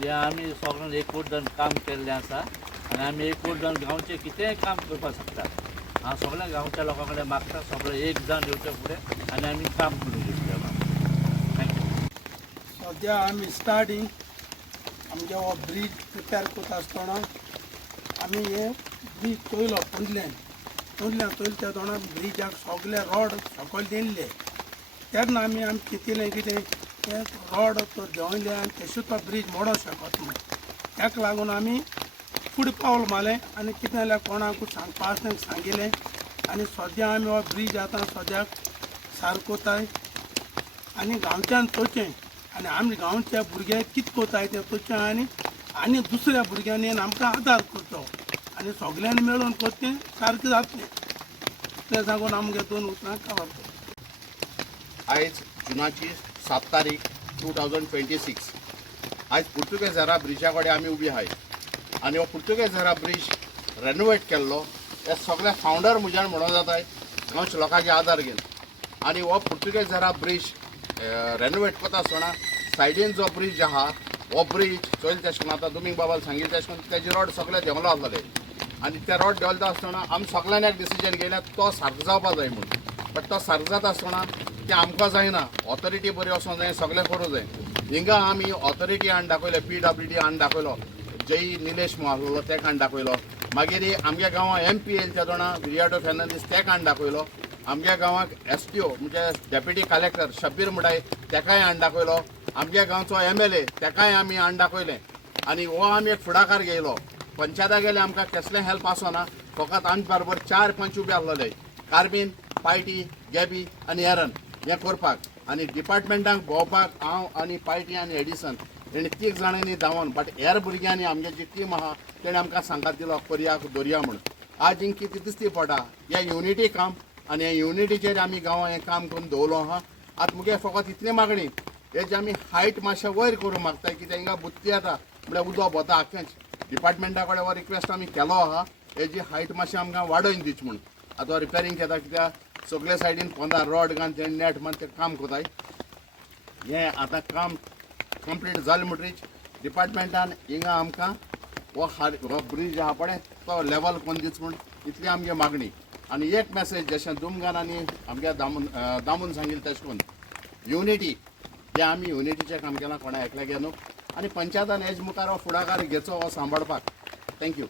हे आमी सगळ्यांनी एकूच जावन काम केल्लें आसा आनी आमी एकूच जावन गांवचें कितेंय काम करपाक शकता. हांव सगळ्या गांवच्या लोकां कडेन मागता सगळे एक जावन येवचे फुडें आनी आमी काम करून घेवचें. थँक्यू. सद्या आमी स्टार्टींग आमगे हो ब्रीज प्रिपेर करता आसतना आमी हे ब्रीज चोयलो पुंजल्यान चोयले तेदोना ब्रिजाक सगळे रॉड सकयल दिल्ले तेन्ना आमी चिंतिल्लें कितें ते रॉड तर देंवले आनी तशें तो ब्रीज मोडोंक शकत म्हणून ताका लागून आमी फुडें पावल मारलें आनी कितें जाल्यार कोणाकूय सांगपा सांगिल्लें आनी सद्या आमी हो ब्रीज आतां सद्याक सारको कोताय आनी गांवच्यान चोचें आनी आमी गांवच्या भुरगे कितें कोताय तें चोचें आनी दुसऱ्या भुरग्यांनी आमकां आदार करचो आनी सगळ्यांनी मेळून कोत्तें सारकें जातलें तें सांगून आमगे 2 उतरां कवर करता. आयज जुनाची 7 तारीख 2026 आयज पुर्तुगेजारा ब्रिजा कडेन आमी उबी आहाय आनी हो पुर्तुगेजारा ब्रीज रेनोवेट केल्लो हे सगळे फावंडर म्हज्यान म्हणून जाताय गांवच्या लोकांचे आदार घेवन आनी हो पुर्तुगेजारा ब्रीज रेनोवेट करता आसतना सायडीन जो ब्रीज आहा हो ब्रीज चोयल तेश करून आतां दुमींग बाबाल सांगिल्लें तेश करून तेजे रोड सगळे देंवलो आसलेले आनी ते रोड देंवता आसतना आमी सगळ्यांनी एक डिसिजन घेयलें तो सारको जावपा जाय म्हणून बट तो सारको जाता आसतना ते आमकां जायना ऑथॉरिटी बरी वचोंक जाय सगळें करूं जाय हिंगा आमी ऑथॉरिटी हाडून दाखयले PWD हाडून दाखयलो जय निलेश मोहल्लो तेका हाडून दाखयलो मागीर आमच्या गांवांत MP येयल्या जाणा विरियाडो फेर्नांदीस तेका हाडून दाखयलो आमच्या गांवांत STO म्हणजे डेप्युटी कलेक्टर शब्बीर मुडाय तेकाय हाडून दाखयलो आमच्या गांवचो MLA तेकाय आमी हाडून दाखयलें आनी हो आमी एक फुडाकार घेयलो पंचायता गेले आमकां कसलें हेल्प आसना फकत आमचे बरोबर 4-5 उबे आसलेले कार्बीन पायटी गॅबी आनी एरन हें करपाक आनी डिपार्टमेंटाक भोंवपाक हांव आनी पायटी आनी एडिसन तेणी 3 जाणांनी धांवन बट हेर भुरग्यांनी आमगे जी टीम आहा तेणे आमकां सांगात दिलो करयाक दवरया म्हणून आज हिंग कितें दिसती पडटा हें युनिटी काम आनी हे युनिटीचेर आमी गांवां हें काम करून दवरलो आहा आतां मुगे फकत इतली मागणी हेजी आमी हायट मातशें वयर करूं मागताय कित्याक हिंगा बुत्ती येता म्हळ्यार उदक वता आख्खेंच डिपार्टमेंटा कडेन हो रिक्वेस्ट आमी केलो आहा हेजी हायट मातशें आमकां वाडोवन दिवची म्हणून आतां रिपेरींग घेता कित्याक सगळे सायडीन 15 रॉड घालून ते नेट मारून ते काम कोताय हें आतां काम कंप्लीट जालें म्हणटरीच डिपार्टमेंटान हिंगा आमकां हो ब्रीज आहा पळय तो लेवल करून दिवचो म्हूण इतली आमगे मागणी आनी एक मॅसेज जशें दुमगारांनी आमगे दामून सांगिल्लें तशें करून युनिटी जें आमी युनिटीचें काम केलां कोणा एकल्यागे न्हू आनी पंचायतान हेज मुखार हो फुडाकार घेवचो हो सांबाळपाक थँक्यू.